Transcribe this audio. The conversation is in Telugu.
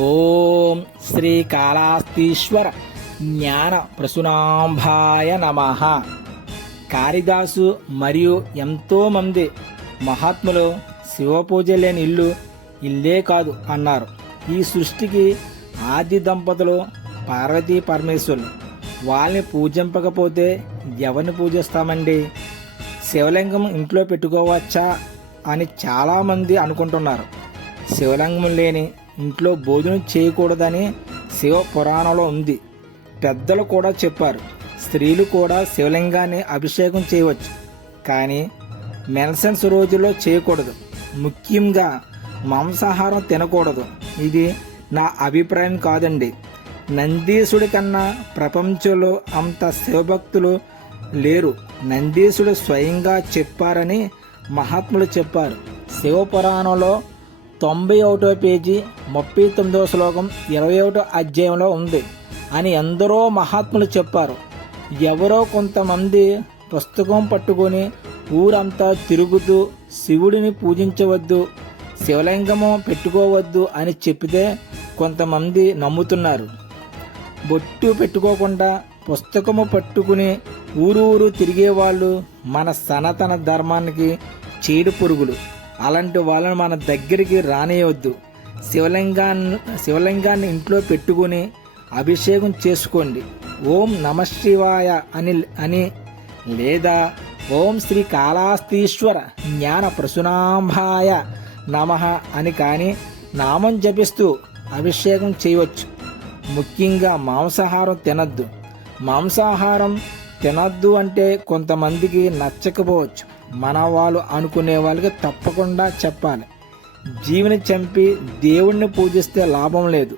ఓం శ్రీకాళహస్తీశ్వర జ్ఞాన ప్రసూనాంబాయ నమః. కాళిదాసు మరియు ఎంతోమంది మహాత్ములు శివపూజ లేని ఇల్లు ఇల్లే కాదు అన్నారు. ఈ సృష్టికి ఆది దంపతులు పార్వతీ పరమేశ్వరులు. వాళ్ళని పూజింపకపోతే ఎవరిని పూజిస్తామండి? శివలింగం ఇంట్లో పెట్టుకోవచ్చా అని చాలామంది అనుకుంటున్నారు. శివలింగం లేని ఇంట్లో భోజనం చేయకూడదని శివ పురాణంలో ఉంది. పెద్దలు కూడా చెప్పారు. స్త్రీలు కూడా శివలింగాన్ని అభిషేకం చేయవచ్చు, కానీ మెన్సెన్స్ రోజుల్లో చేయకూడదు. ముఖ్యంగా మాంసాహారం తినకూడదు. ఇది నా అభిప్రాయం కాదండి. నందీశుడి కన్నా ప్రపంచంలో అంత శివభక్తులు లేరు. నందీశుడు స్వయంగా చెప్పారని మహాత్ములు చెప్పారు. శివపురాణంలో 91వ పేజీ 39వ శ్లోకం 21వ అధ్యాయంలో ఉంది అని ఎందరో మహాత్ములు చెప్పారు. ఎవరో కొంతమంది పుస్తకం పట్టుకొని ఊరంతా తిరుగుతూ శివుడిని పూజించవద్దు, శివలింగము పెట్టుకోవద్దు అని చెప్తే కొంతమంది నమ్ముతున్నారు. బొట్టు పెట్టుకోకుండా పుస్తకము పట్టుకుని ఊరు తిరిగేవాళ్ళు మన సనాతన ధర్మానికి చీడు పురుగులు. అలాంటి వాళ్ళని మన దగ్గరికి రానియవద్దు. శివలింగాన్ని ఇంట్లో పెట్టుకుని అభిషేకం చేసుకోండి. ఓం నమశివాయ అని లేదా ఓం శ్రీ కాళహస్తీశ్వర జ్ఞాన ప్రసూనాంబాయ నమః అని కానీ నామం జపిస్తూ అభిషేకం చేయవచ్చు. ముఖ్యంగా మాంసాహారం తినద్దు. మాంసాహారం తినద్దు అంటే కొంతమందికి నచ్చకపోవచ్చు. మన వాళ్ళు అనుకునే వాళ్ళకి తప్పకుండా చెప్పాలి. జీవిని చంపి దేవుణ్ణి పూజిస్తే లాభం లేదు.